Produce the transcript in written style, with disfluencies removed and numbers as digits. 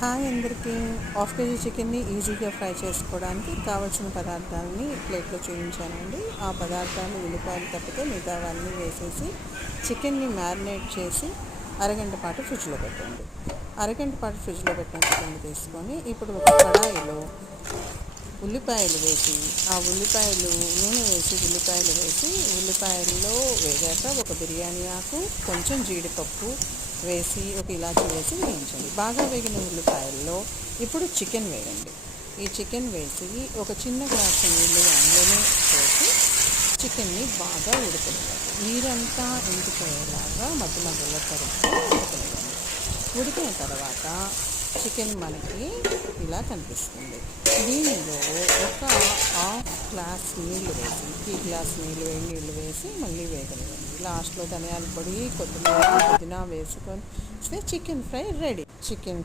Hi అందరికీ. Half KG చికెన్ని ఈజీగా ఫ్రై చేసుకోవడానికి కావాల్సిన పదార్థాలని ప్లేట్లో చూపించానండి. ఆ పదార్థాలు ఉల్లిపాయలు తప్పితే మిగతావన్నీ వేసేసి చికెన్ని మ్యారినేట్ చేసి అరగంట పాటు ఫ్రిడ్జ్లో పెట్టండి. అరగంట పాటు ఫ్రిడ్జ్లో పెట్టిన చికెన్ తీసుకొని ఇప్పుడు ఒక కడాయిలో ఉల్లిపాయలు వేసి ఆ ఉల్లిపాయలు నూనె వేసి ఉల్లిపాయల్లో వేగాక ఒక బిర్యానీ ఆకు, కొంచెం జీడిపప్పు వేసి ఒక ఇలాచీ వేసి వేయించండి. బాగా వేగిన ఉల్లిపాయల్లో ఇప్పుడు చికెన్ వేయండి. ఈ చికెన్ వేసి ఒక చిన్న గ్లాసు నీళ్ళు అందులోనే పోసి చికెన్ని బాగా ఉడకనివ్వండి. నీరంతా ఇంకిపోయేలాగా మధ్య మధ్యలో తరుపుతూ ఉడకనివ్వండి. ఉడికిన తర్వాత చికెన్ మనకి ఇలా కనిపిస్తుంది. దీనిలో ఒక హాఫ్ గ్లాస్ నీళ్ళు వేసి, వేడి నీళ్ళు వేసి మళ్ళీ వేగనివ్వండి. లాస్ట్లో ధనియాల పొడి, కొత్తిమీర, పుదీనా వేసుకొని చికెన్ ఫ్రై రెడీ. చికెన్